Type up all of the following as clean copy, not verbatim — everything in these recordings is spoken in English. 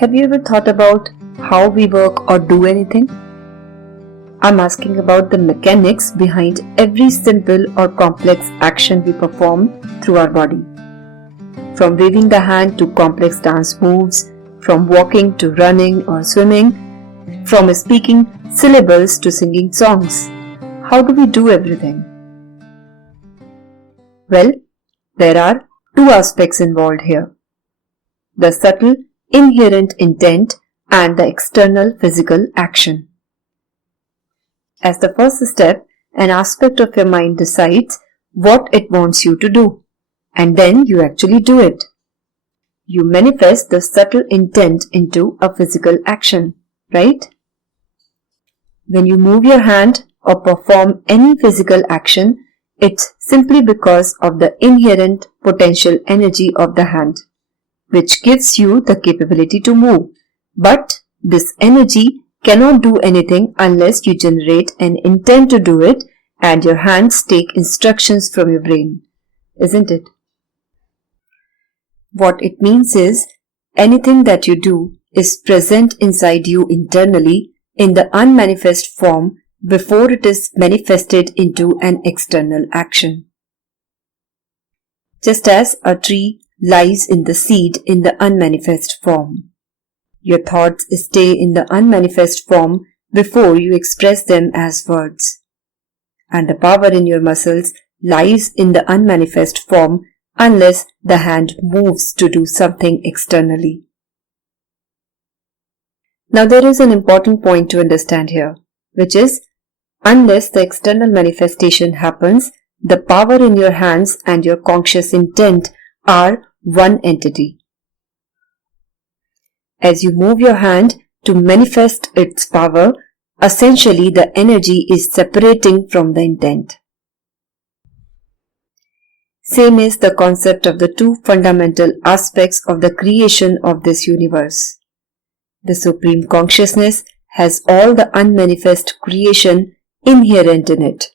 Have you ever thought about how we work or do anything? I'm asking about the mechanics behind every simple or complex action we perform through our body. From waving the hand to complex dance moves, from walking to running or swimming, from speaking syllables to singing songs. How do we do everything? Well, there are two aspects involved here: the subtle, inherent intent and the external physical action. As the first step, an aspect of your mind decides what it wants you to do, and then you actually do it. You manifest the subtle intent into a physical action, right? When you move your hand or perform any physical action, it's simply because of the inherent potential energy of the hand, which gives you the capability to move. But this energy cannot do anything unless you generate an intent to do it and your hands take instructions from your brain, isn't it? What it means is, anything that you do is present inside you internally in the unmanifest form before it is manifested into an external action. Just as a tree lies in the seed in the unmanifest form, your thoughts stay in the unmanifest form before you express them as words. And the power in your muscles lies in the unmanifest form unless the hand moves to do something externally. Now there is an important point to understand here, which is, unless the external manifestation happens, the power in your hands and your conscious intent are one entity. As you move your hand to manifest its power, essentially the energy is separating from the intent. Same is the concept of the two fundamental aspects of the creation of this universe. The Supreme Consciousness has all the unmanifest creation inherent in it.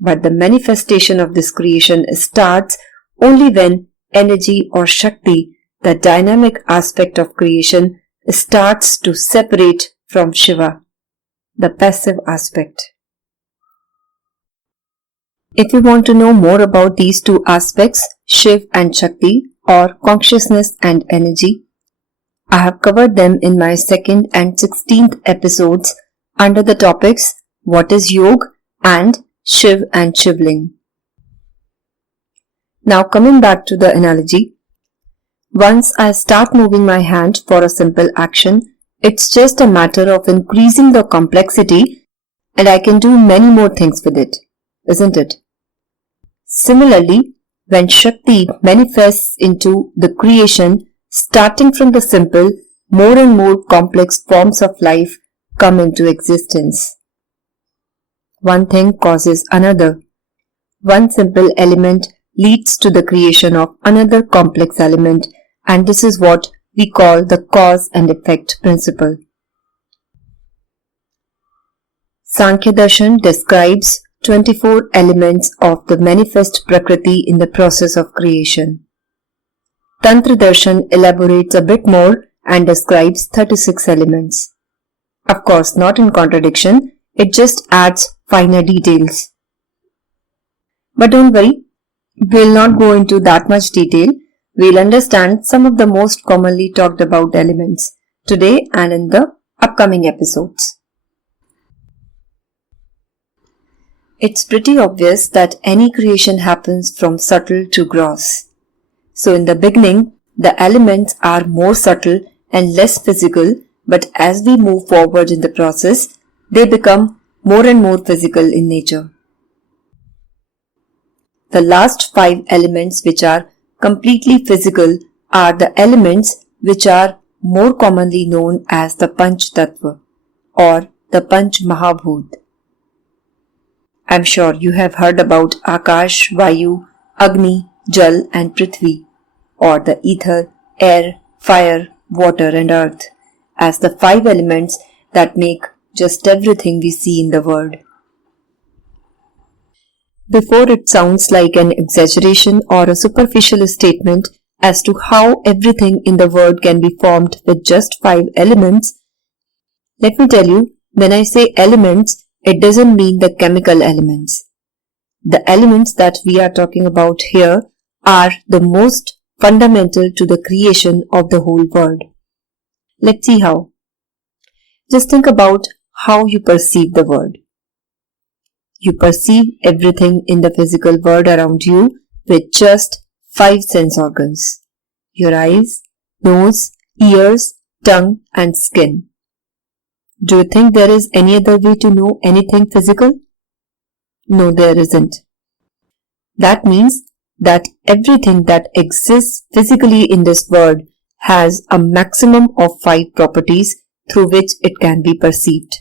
But the manifestation of this creation starts only when energy or Shakti, the dynamic aspect of creation, starts to separate from Shiva, the passive aspect. If you want to know more about these two aspects, Shiv and Shakti, or consciousness and energy, I have covered them in my 2nd and 16th episodes under the topics What is Yoga and Shiv and Shivling. Now coming back to the analogy, once I start moving my hand for a simple action, it's just a matter of increasing the complexity and I can do many more things with it, isn't it? Similarly, when Shakti manifests into the creation, starting from the simple, more and more complex forms of life come into existence. One thing causes another. One simple element leads to the creation of another complex element, and this is what we call the cause and effect principle. Sankhya Darshan describes 24 elements of the manifest Prakriti in the process of creation. Tantra Darshan elaborates a bit more and describes 36 elements. Of course, not in contradiction, it just adds finer details. But don't worry, we'll not go into that much detail. We'll understand some of the most commonly talked about elements today and in the upcoming episodes. It's pretty obvious that any creation happens from subtle to gross. So in the beginning, the elements are more subtle and less physical, but as we move forward in the process, they become more and more physical in nature. The last 5 elements which are completely physical are the elements which are more commonly known as the Panch Tatva or the Panch Mahabhuta. I'm sure you have heard about Akash, Vayu, Agni, Jal and Prithvi, or the ether, air, fire, water and earth as the 5 elements that make just everything we see in the world. Before it sounds like an exaggeration or a superficial statement, as to how everything in the world can be formed with just 5 elements, let me tell you, when I say elements, it doesn't mean the chemical elements. The elements that we are talking about here are the most fundamental to the creation of the whole world. Let's see how. Just think about how you perceive the world. You perceive everything in the physical world around you with just 5 sense organs. Your eyes, nose, ears, tongue and skin. Do you think there is any other way to know anything physical? No, there isn't. That means that everything that exists physically in this world has a maximum of 5 properties through which it can be perceived.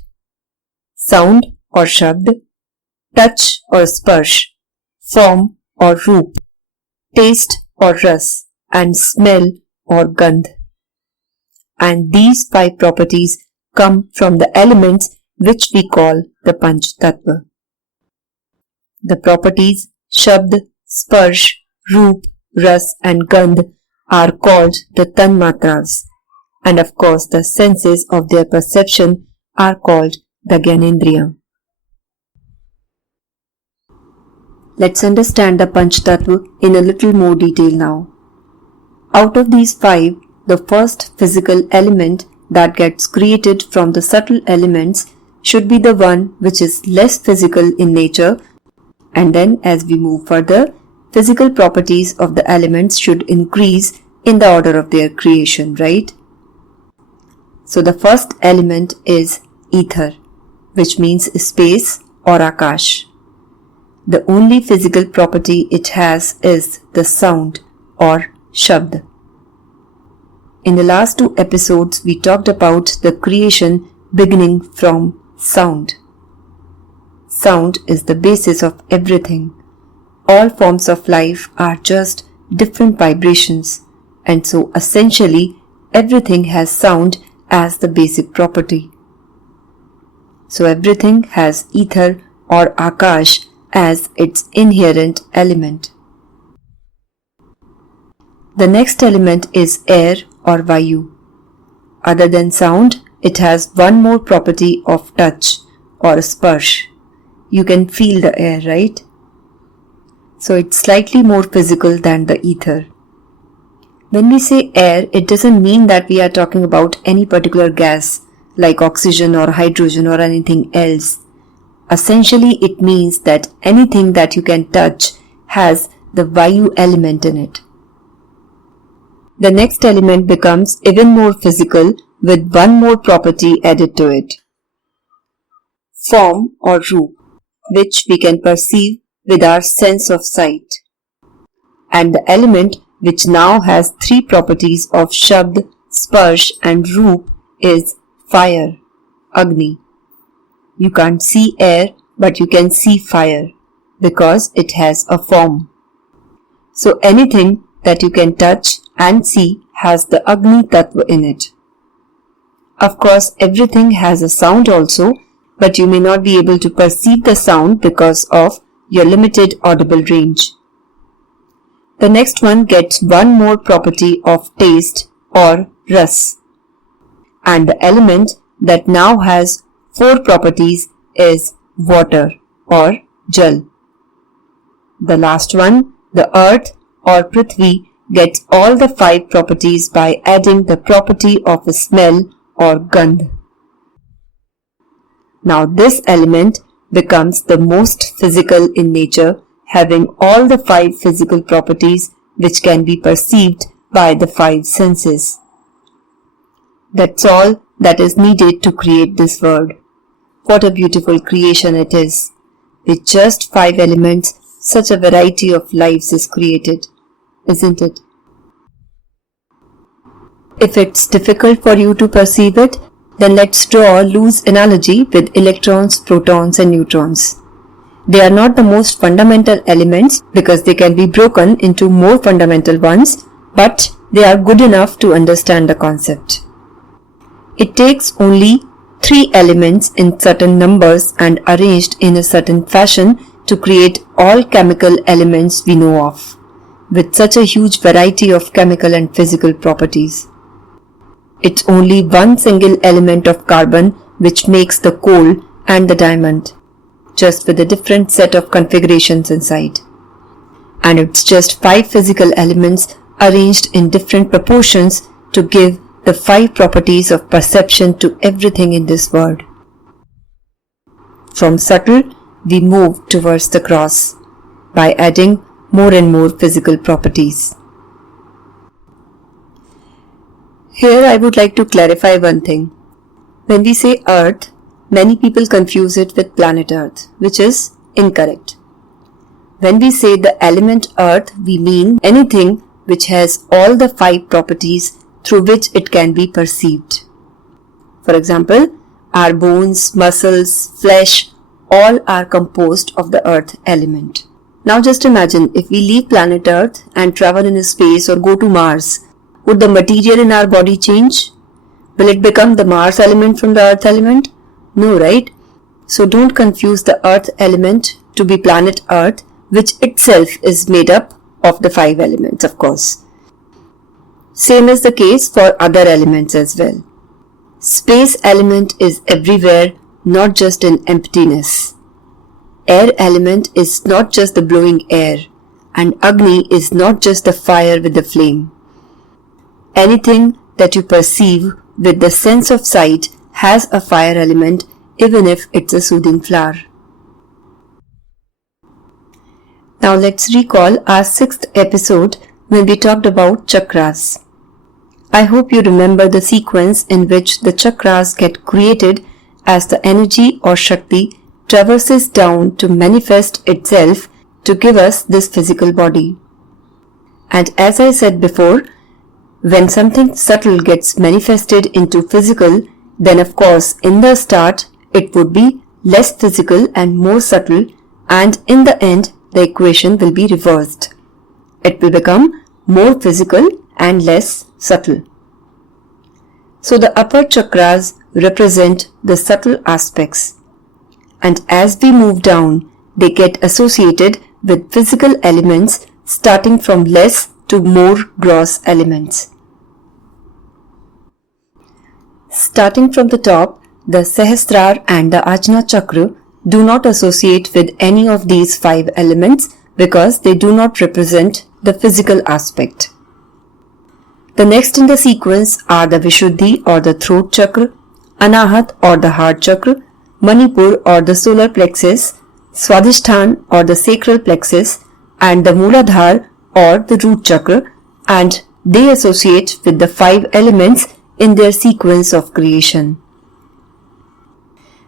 Sound or shabd, touch or sparsh, form or roop, taste or ras, and smell or gandh. And these 5 properties come from the elements which we call the Panch Tatva. The properties shabd, sparsh, roop, ras and gandh are called the tanamatras, and of course the senses of their perception are called the Gyanendriya. Let's understand the Panch Tatva in a little more detail now. Out of these 5, the first physical element that gets created from the subtle elements should be the one which is less physical in nature, and then as we move further, physical properties of the elements should increase in the order of their creation, right? So the first element is ether, which means space or akash. The only physical property it has is the sound or shabd. In the last 2 episodes, we talked about the creation beginning from sound. Sound is the basis of everything. All forms of life are just different vibrations, and so essentially everything has sound as the basic property. So everything has ether or akash as its inherent element. The next element is air or vayu. Other than sound, it has one more property of touch or sparsh. You can feel the air, right? So it's slightly more physical than the ether. When we say air, it doesn't mean that we are talking about any particular gas like oxygen or hydrogen or anything else. Essentially, it means that anything that you can touch has the vayu element in it. The next element becomes even more physical with one more property added to it. Form or roop, which we can perceive with our sense of sight. And the element which now has 3 properties of shabd, sparsh and roop is fire, Agni. You can't see air, but you can see fire because it has a form. So anything that you can touch and see has the Agni Tattva in it. Of course, everything has a sound also, but you may not be able to perceive the sound because of your limited audible range. The next one gets one more property of taste or ras. And the element that now has 4 properties is water or jal. The last one, the earth or prithvi, gets all the 5 properties by adding the property of a smell or gandh. Now this element becomes the most physical in nature, having all the 5 physical properties which can be perceived by the 5 senses. That's all that is needed to create this world. What a beautiful creation it is. With just 5 elements, such a variety of lives is created, isn't it? If it's difficult for you to perceive it, then let's draw a loose analogy with electrons, protons and neutrons. They are not the most fundamental elements because they can be broken into more fundamental ones, but they are good enough to understand the concept. It takes only 3 elements in certain numbers and arranged in a certain fashion to create all chemical elements we know of. with such a huge variety of chemical and physical properties. It's only one single element of carbon which makes the coal and the diamond, just with a different set of configurations inside. And it's just 5 physical elements arranged in different proportions to give the 5 properties of perception to everything in this world. From subtle, we move towards the gross by adding more and more physical properties. Here I would like to clarify one thing. When we say Earth, many people confuse it with planet Earth, which is incorrect. When we say the element Earth, we mean anything which has all the 5 properties through which it can be perceived. For example, our bones, muscles, flesh, all are composed of the Earth element. Now just imagine if we leave planet Earth and travel in space or go to Mars, would the material in our body change? Will it become the Mars element from the Earth element? No, right? So don't confuse the Earth element to be planet Earth, which itself is made up of the 5 elements, of course. Same is the case for other elements as well. Space element is everywhere, not just in emptiness. Air element is not just the blowing air, and Agni is not just the fire with the flame. Anything that you perceive with the sense of sight has a fire element, even if it's a soothing flower. Now let's recall our 6th episode when we talked about chakras. I hope you remember the sequence in which the chakras get created as the energy or Shakti traverses down to manifest itself to give us this physical body. And as I said before, when something subtle gets manifested into physical, then of course in the start it would be less physical and more subtle, and in the end the equation will be reversed. It will become more physical and less subtle. So the upper chakras represent the subtle aspects, and as we move down, they get associated with physical elements starting from less to more gross elements. Starting from the top, the Sahasrar and the Ajna Chakra do not associate with any of these 5 elements because they do not represent the physical aspect. The next in the sequence are the Vishuddhi or the throat chakra, Anahat or the heart chakra, Manipur or the solar plexus, Swadhisthana or the sacral plexus, and the Mooladhara or the root chakra, and they associate with the 5 elements in their sequence of creation.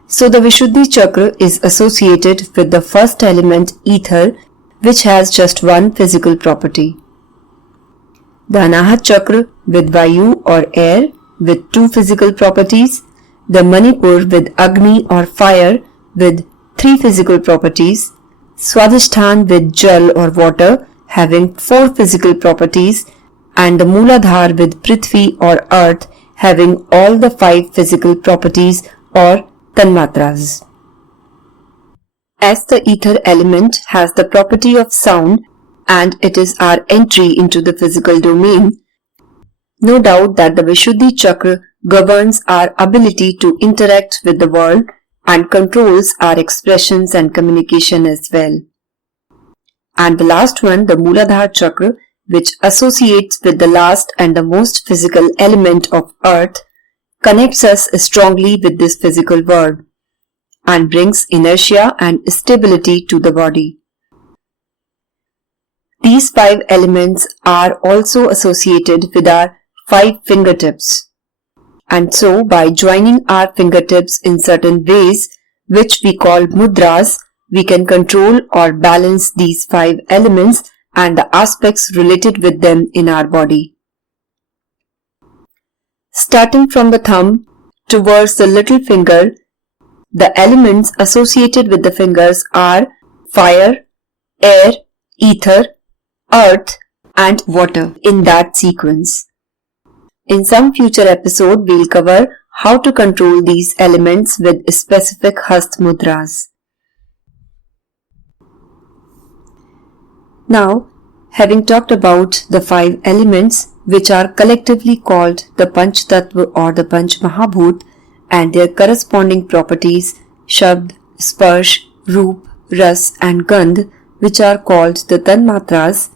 So the Vishuddhi chakra is associated with the first element ether, which has just one physical property. The Anahat chakra with Vayu or air with 2 physical properties, the Manipur with Agni or fire with 3 physical properties, Swadhisthana with Jal or water having 4 physical properties, and the Mooladhara with Prithvi or earth having all the 5 physical properties or tanamatras. As the ether element has the property of sound and it is our entry into the physical domain, no doubt that the Vishuddhi chakra governs our ability to interact with the world and controls our expressions and communication as well. And the last one, the Mooladhara chakra, which associates with the last and the most physical element of earth, connects us strongly with this physical world and brings inertia and stability to the body. These 5 elements are also associated with our 5 fingertips. And so by joining our fingertips in certain ways, which we call mudras, we can control or balance these 5 elements and the aspects related with them in our body. Starting from the thumb towards the little finger, the elements associated with the fingers are fire, air, ether, earth, and water in that sequence. In some future episode, we'll cover how to control these elements with specific Hast mudras. Now, Having talked about the 5 elements which are collectively called the Panch Tatva or the Panch Mahabhuta and their corresponding properties Shabd, Sparsh, Roop, Ras and Gandh, which are called the tanamatras,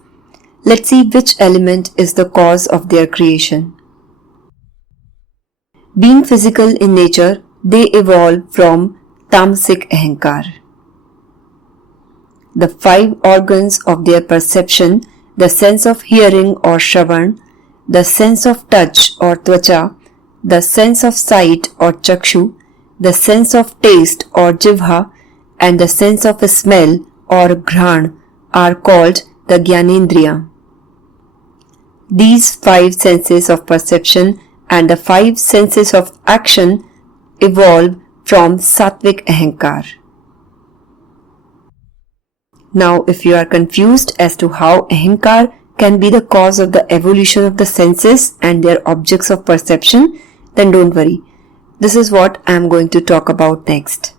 let's see which element is the cause of their creation. Being physical in nature, they evolve from tamasic Ahamkara. The 5 organs of their perception, the sense of hearing or shravan, the sense of touch or tvacha, the sense of sight or chakshu, the sense of taste or jivha, and the sense of smell or ghran are called the Gyanendriya. These 5 senses of perception and the 5 senses of action evolve from Sattvic Ahamkara. Now, if you are confused as to how Ahamkara can be the cause of the evolution of the senses and their objects of perception, then don't worry. This is what I am going to talk about next.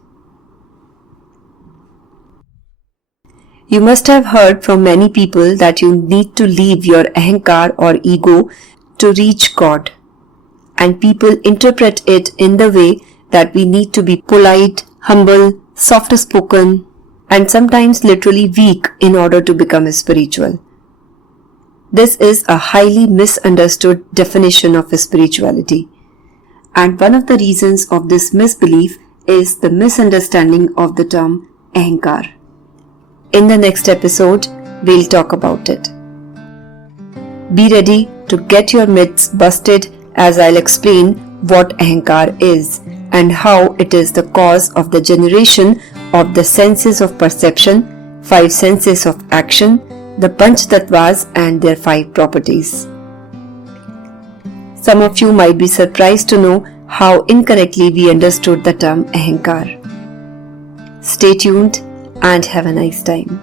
You must have heard from many people that you need to leave your Ahamkara or ego to reach God. And people interpret it in the way that we need to be polite, humble, soft-spoken, and sometimes literally weak in order to become spiritual. This is a highly misunderstood definition of spirituality. And one of the reasons of this misbelief is the misunderstanding of the term Ahamkara. In the next episode, we'll talk about it. Be ready to get your myths busted as I'll explain what Ahamkara is and how it is the cause of the generation of the senses of perception, 5 senses of action, the Panch Tattvas and their 5 properties. Some of you might be surprised to know how incorrectly we understood the term Ahamkara. Stay tuned and have a nice time.